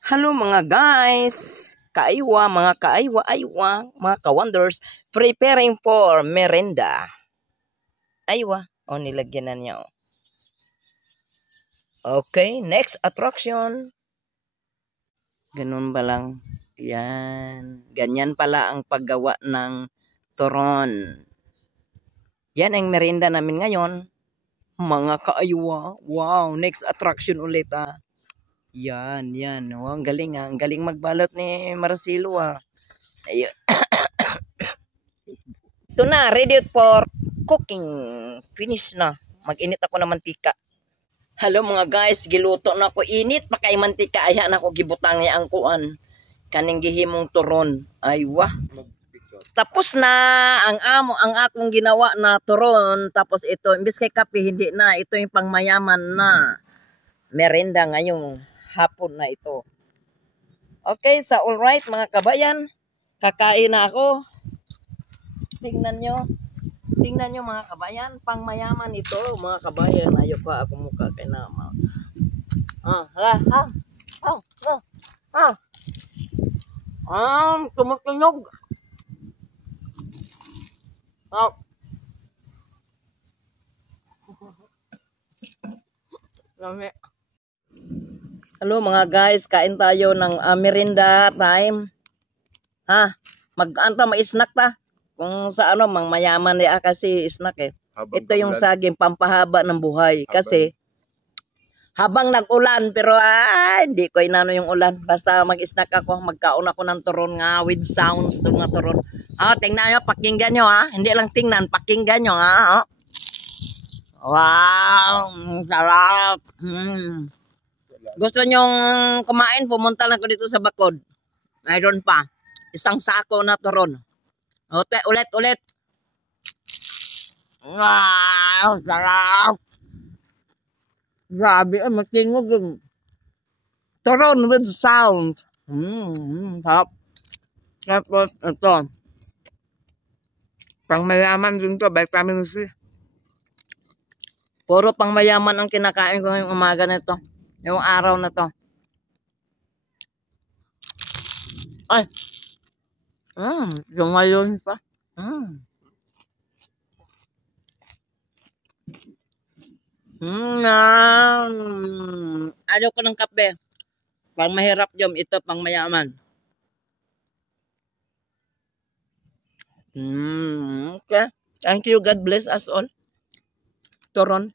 Hello mga guys! Kaaywa, mga kaaywa-aywa, mga ka-wonders, preparing for merenda. Aywa. O, nilagyan na niya. Okay, next attraction. Ganun ba lang? Yan. Ganyan pala ang paggawa ng turon. Yan ang merenda namin ngayon. Mga kaaywa. Wow, next attraction ulit ah. Yan. Oh, ang galing ah. Ang galing magbalot ni Marcelo ah. Ayun. Ito na, ready for cooking. Finish na. Mag-init ako ng mantika. Hello mga guys, giluto na ako. Init pa kay mantika. Ayan ako gibutang niya ang kuan. Kaning gihimong turon. Ay wah. Tapos na ang akong ginawa na turon. Tapos ito, imbis kay kape, hindi na. Ito yung pangmayaman na merenda ngayong hapon na ito. Okay, sa all right mga kabayan. Kakain na ako. Tingnan nyo mga kabayan, pang mayaman ito mga kabayan. Ayaw pa ako mukha kay nama. Tumutunog. Hello mga guys, kain tayo ng merinda time. Mag-anta ma-snack ta. Kung sa ano, mang mayaman niya kasi snack eh. Ito yung saging pampahaba ng buhay. Kasi habang nag-ulan, pero hindi ko inano yung ulan. Basta mag-snack ako, magkaon ako ng turon nga with sounds to nga turon. Tingnan nyo, pakinggan nyo ha. Hindi lang tingnan, pakinggan nyo ha. Wow, sarap. Gusto nyong kumain, pumunta lang ko dito sa Bacod. Mayroon pa. Isang sako na turon. Ulit. Wow, sarap. Grabe, matingog yung turon with sounds. Sarap. Tapos, ito. Pangmayaman din to, vitamin C. Puro pangmayaman ang kinakain ko ngayong umaga na ito. Yung araw na to. Ay. Yung ngayon pa. Ayaw ko ng kape. Pang mahirap yun, ito pang mayaman. Okay. Thank you. God bless us all. Turon.